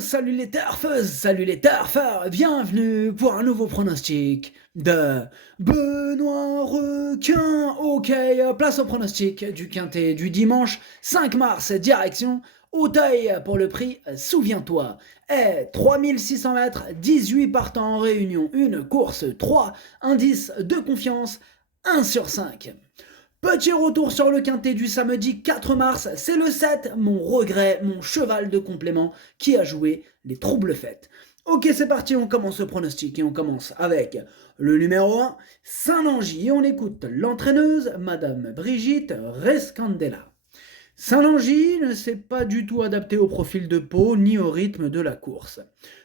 salut les turfeuses, salut les turfeurs, bienvenue pour un nouveau pronostic de Benoît Requin. Ok, place au pronostic du quintet du dimanche 5 mars, direction Auteuil pour le prix Souviens-toi. Et 3600 mètres, 18 partants en réunion, une course 3, indice de confiance 1 sur 5. Petit retour sur le quintet du samedi 4 mars, c'est le 7, mon regret, mon cheval de complément, qui a joué les troubles fêtes. Ok, c'est parti, on commence le pronostic et on commence avec le numéro 1, Saint-Langy. On écoute l'entraîneuse, Madame Brigitte Rescandela. Saint-Langy ne s'est pas du tout adapté au profil de peau ni au rythme de la course.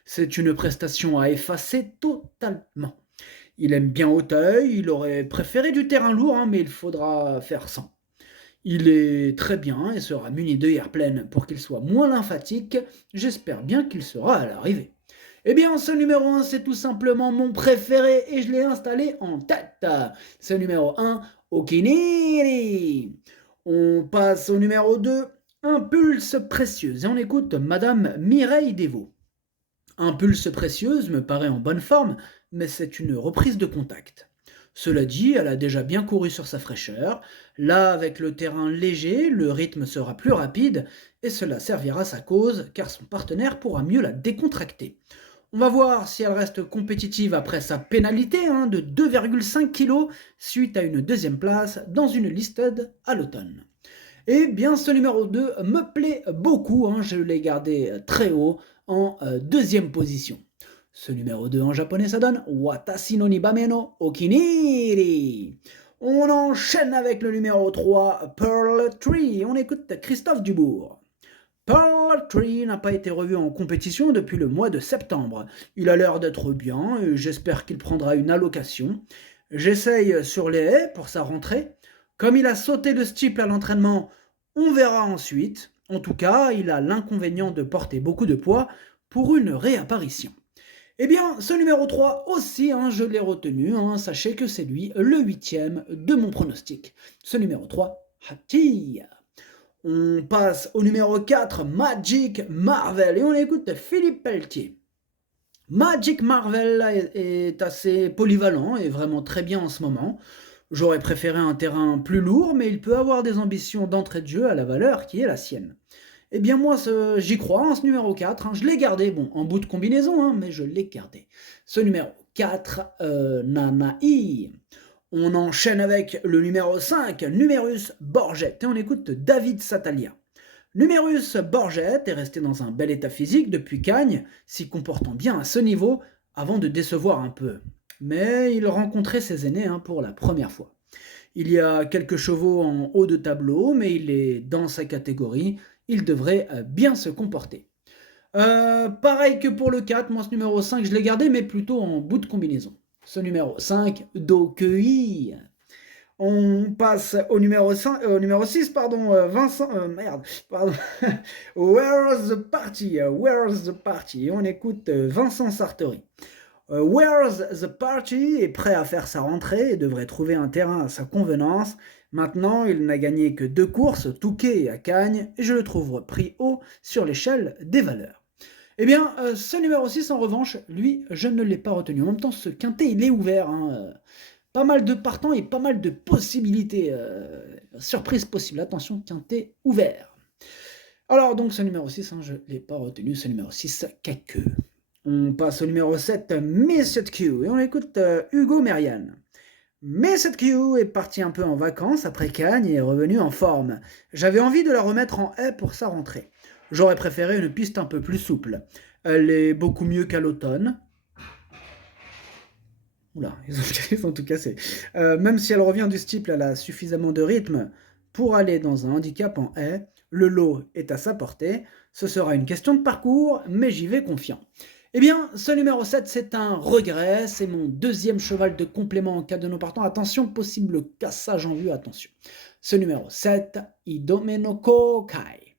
C'est une prestation à effacer totalement. Il aime bien Auteuil, il aurait préféré du terrain lourd, mais il faudra faire sans. Il est très bien et sera muni d'œillères pleines pour qu'il soit moins lymphatique. J'espère bien qu'il sera à l'arrivée. Eh bien, ce numéro 1, c'est tout simplement mon préféré et je l'ai installé en tête. Ce numéro 1, Okiniri. On passe au numéro 2, Impulse Précieuse. Et on écoute Madame Mireille Desvaux. Impulse Précieuse me paraît en bonne forme, mais c'est une reprise de contact. Cela dit, elle a déjà bien couru sur sa fraîcheur. Là, avec le terrain léger, le rythme sera plus rapide et cela servira sa cause car son partenaire pourra mieux la décontracter. On va voir si elle reste compétitive après sa pénalité de 2,5 kg suite à une deuxième place dans une listed à l'automne. Eh bien, ce numéro 2 me plaît beaucoup, je l'ai gardé très haut en deuxième position. Ce numéro 2 en japonais, ça donne Watashi no Nibame no Okiniri. On enchaîne avec le numéro 3, Pearl Tree. On écoute Christophe Dubourg. Pearl Tree n'a pas été revu en compétition depuis le mois de septembre. Il a l'air d'être bien et j'espère qu'il prendra une allocation. J'essaye sur les haies pour sa rentrée. Comme il a sauté de steeple à l'entraînement, on verra ensuite. En tout cas, il a l'inconvénient de porter beaucoup de poids pour une réapparition. Eh bien, ce numéro 3 aussi, je l'ai retenu. Sachez que c'est lui le 8e de mon pronostic. Ce numéro 3, Hati. On passe au numéro 4, Magic Marvel. Et on écoute Philippe Pelletier. Magic Marvel est assez polyvalent et vraiment très bien en ce moment. J'aurais préféré un terrain plus lourd, mais il peut avoir des ambitions d'entrée de jeu à la valeur qui est la sienne. Eh bien moi, j'y crois, ce numéro 4, je l'ai gardé, en bout de combinaison, mais je l'ai gardé. Ce numéro 4, Nanaï. On enchaîne avec le numéro 5, Numerus Borget, et on écoute David Satalia. Numerus Borget est resté dans un bel état physique depuis Cagnes, s'y comportant bien à ce niveau, avant de décevoir un peu. Mais il rencontrait ses aînés pour la première fois. Il y a quelques chevaux en haut de tableau, mais il est dans sa catégorie, il devrait bien se comporter. Pareil que pour le 4, moi ce numéro 5 je l'ai gardé, mais plutôt en bout de combinaison. Ce numéro 5, Dokei. On passe au numéro 6, Vincent, pardon. Where's the Party? Where's the Party? Et on écoute Vincent Sartori. Where's the Party est prêt à faire sa rentrée et devrait trouver un terrain à sa convenance. Maintenant, il n'a gagné que 2 courses, Touquet et à Cagnes, et je le trouve pris haut sur l'échelle des valeurs. Eh bien, ce numéro 6, en revanche, lui, je ne l'ai pas retenu. En même temps, ce quintet, il est ouvert. Pas mal de partants et pas mal de possibilités. Surprise possible. Attention, quintet ouvert. Alors, donc, ce numéro 6, je ne l'ai pas retenu. Ce numéro 6, Caqueux. On passe au numéro 7, Messed Q, et on écoute Hugo Merian. Messed Q est parti un peu en vacances après Cagnes et est revenu en forme. J'avais envie de la remettre en haie pour sa rentrée. J'aurais préféré une piste un peu plus souple. Elle est beaucoup mieux qu'à l'automne. Oula, ils ont tout cassé. Même si elle revient du steeple, elle a suffisamment de rythme pour aller dans un handicap en haie. Le lot est à sa portée. Ce sera une question de parcours, mais j'y vais confiant. Eh bien, ce numéro 7, c'est un regret. C'est mon 2e cheval de complément en cas de non partant. Attention, possible cassage en vue, attention. Ce numéro 7, Idomeno Kokai.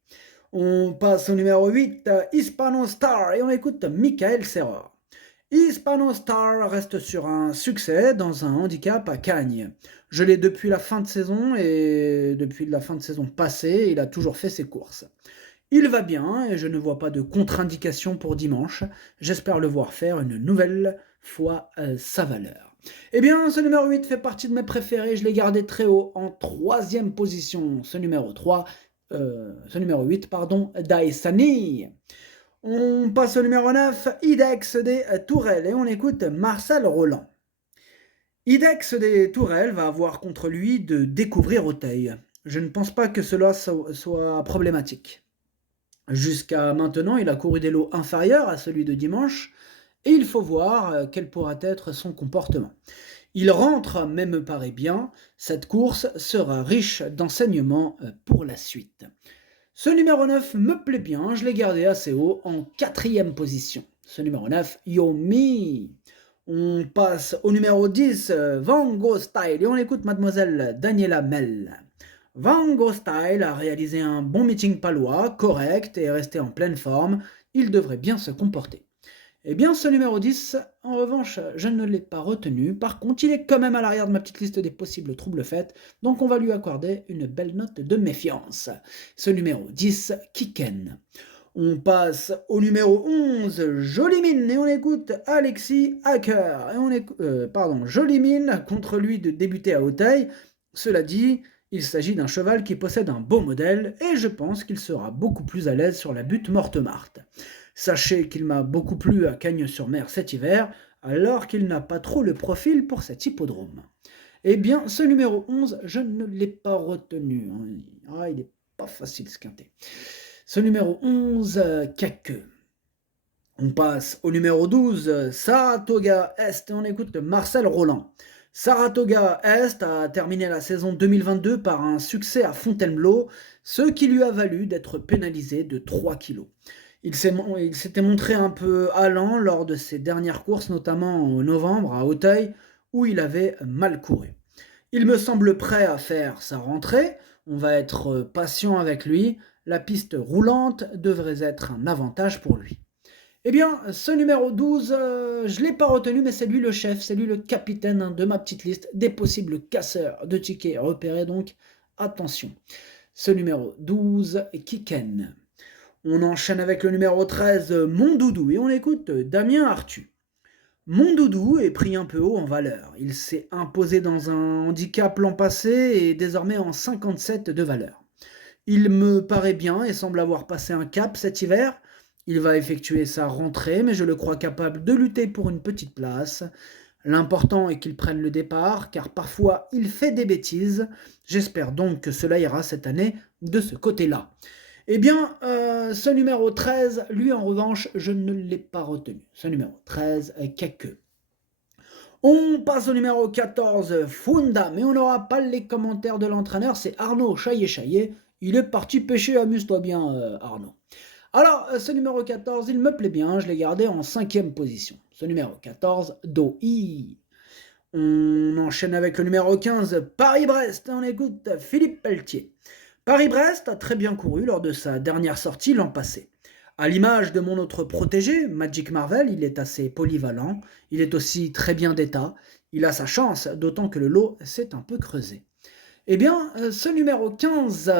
On passe au numéro 8, Hispano Star, et on écoute Michael Serror. Hispano Star reste sur un succès dans un handicap à Cagnes. Je l'ai depuis la fin de saison et depuis la fin de saison passée, il a toujours fait ses courses. Il va bien et je ne vois pas de contre-indication pour dimanche. J'espère le voir faire une nouvelle fois sa valeur. Eh bien, ce numéro 8 fait partie de mes préférés. Je l'ai gardé très haut en troisième position. Ce numéro 8, pardon, Daisani. On passe au numéro 9, Idex des Tourelles, et on écoute Marcel Roland. Idex des Tourelles va avoir contre lui de découvrir Auteuil. Je ne pense pas que cela soit problématique. Jusqu'à maintenant, il a couru des lots inférieurs à celui de dimanche, et il faut voir quel pourra être son comportement. Il rentre, mais me paraît bien, cette course sera riche d'enseignements pour la suite. Ce numéro 9 me plaît bien, je l'ai gardé assez haut en quatrième position. Ce numéro 9, Yomi. On passe au numéro 10, Van Gogh Style, et on écoute mademoiselle Daniela Mel. Van Gogh Style a réalisé un bon meeting palois, correct et est resté en pleine forme, il devrait bien se comporter. Eh bien, ce numéro 10, en revanche, je ne l'ai pas retenu. Par contre, il est quand même à l'arrière de ma petite liste des possibles troubles faits, donc on va lui accorder une belle note de méfiance. Ce numéro 10, Kiken. On passe au numéro 11, Jolimine, et on écoute Alexis Hacker. Jolimine, contre lui de débuter à Auteuil. Cela dit, il s'agit d'un cheval qui possède un beau modèle, et je pense qu'il sera beaucoup plus à l'aise sur la butte Mortemart. Sachez qu'il m'a beaucoup plu à Cagnes-sur-Mer cet hiver, alors qu'il n'a pas trop le profil pour cet hippodrome. Eh bien, ce numéro 11, je ne l'ai pas retenu. Ah, il n'est pas facile ce quintet. Ce numéro 11, Cake. On passe au numéro 12, Saratoga Est, et on écoute Marcel Roland. Saratoga Est a terminé la saison 2022 par un succès à Fontainebleau, ce qui lui a valu d'être pénalisé de 3 kilos. Il s'était montré un peu allant lors de ses dernières courses, notamment en novembre à Auteuil, où il avait mal couru. Il me semble prêt à faire sa rentrée, on va être patient avec lui, la piste roulante devrait être un avantage pour lui. Eh bien, ce numéro 12, je ne l'ai pas retenu, mais c'est lui le chef, c'est lui le capitaine de ma petite liste des possibles casseurs de tickets repérés, donc attention. Ce numéro 12, Kiken. On enchaîne avec le numéro 13, Mon Doudou, et on écoute Damien Arthus. Mon Doudou est pris un peu haut en valeur. Il s'est imposé dans un handicap l'an passé et est désormais en 57 de valeur. Il me paraît bien et semble avoir passé un cap cet hiver. Il va effectuer sa rentrée, mais je le crois capable de lutter pour une petite place. L'important est qu'il prenne le départ, car parfois il fait des bêtises. J'espère donc que cela ira cette année de ce côté-là. Eh bien, ce numéro 13, lui en revanche, je ne l'ai pas retenu. Ce numéro 13, Keke. On passe au numéro 14, Funda, mais on n'aura pas les commentaires de l'entraîneur, c'est Arnaud Chaillet-Chaillet. Il est parti pêcher, amuse-toi bien Arnaud. Alors, ce numéro 14, il me plaît bien, je l'ai gardé en 5e position. Ce numéro 14, Doi. On enchaîne avec le numéro 15, Paris-Brest, on écoute Philippe Pelletier. Paris-Brest a très bien couru lors de sa dernière sortie l'an passé. À l'image de mon autre protégé, Magic Marvel, il est assez polyvalent, il est aussi très bien d'état, il a sa chance, d'autant que le lot s'est un peu creusé. Eh bien, ce numéro 15,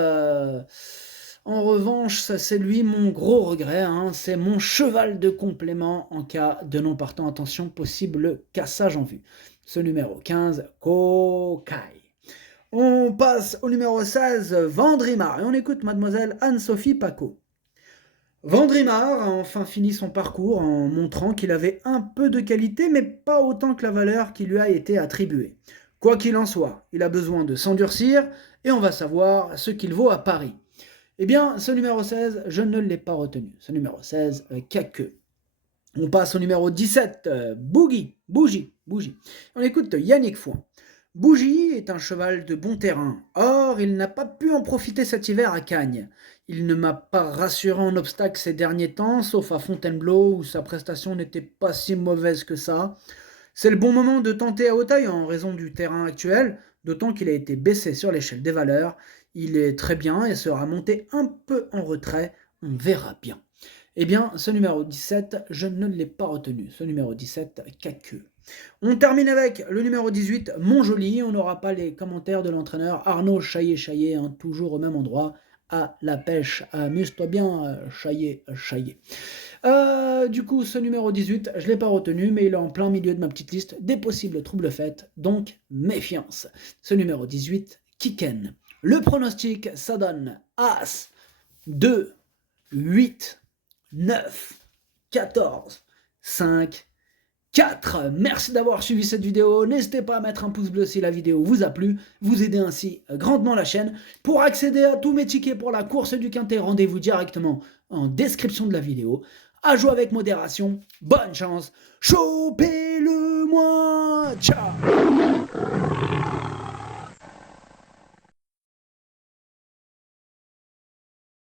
en revanche, c'est lui mon gros regret, c'est mon cheval de complément en cas de non partant, attention, possible cassage en vue. Ce numéro 15, Kokai. On passe au numéro 16, Vendrimar, et on écoute mademoiselle Anne-Sophie Paco. Vendrimar a enfin fini son parcours en montrant qu'il avait un peu de qualité, mais pas autant que la valeur qui lui a été attribuée. Quoi qu'il en soit, il a besoin de s'endurcir, et on va savoir ce qu'il vaut à Paris. Eh bien, ce numéro 16, je ne l'ai pas retenu. Ce numéro 16, Kake. On passe au numéro 17, Bougie. On écoute Yannick Foin. Bougie est un cheval de bon terrain. Or, il n'a pas pu en profiter cet hiver à Cagnes. Il ne m'a pas rassuré en obstacle ces derniers temps, sauf à Fontainebleau où sa prestation n'était pas si mauvaise que ça. C'est le bon moment de tenter à Auteuil en raison du terrain actuel, d'autant qu'il a été baissé sur l'échelle des valeurs. Il est très bien et sera monté un peu en retrait, on verra bien. Eh bien, ce numéro 17, je ne l'ai pas retenu. Ce numéro 17, Kake. On termine avec le numéro 18, Montjoli. On n'aura pas les commentaires de l'entraîneur Arnaud Chaillet-Chaillet, toujours au même endroit, à la pêche. Amuse-toi bien, chaillé, chaillé. Du coup, ce numéro 18, je ne l'ai pas retenu, mais il est en plein milieu de ma petite liste des possibles troubles faits, donc méfiance. Ce numéro 18, Kiken. Le pronostic, ça donne As, 2, 8, 9, 14, 5, 4. Merci d'avoir suivi cette vidéo. N'hésitez pas à mettre un pouce bleu si la vidéo vous a plu. Vous aidez ainsi grandement la chaîne. Pour accéder à tous mes tickets pour la course du Quintet, rendez-vous directement en description de la vidéo. À jouer avec modération. Bonne chance. Chopez-le-moi. Ciao.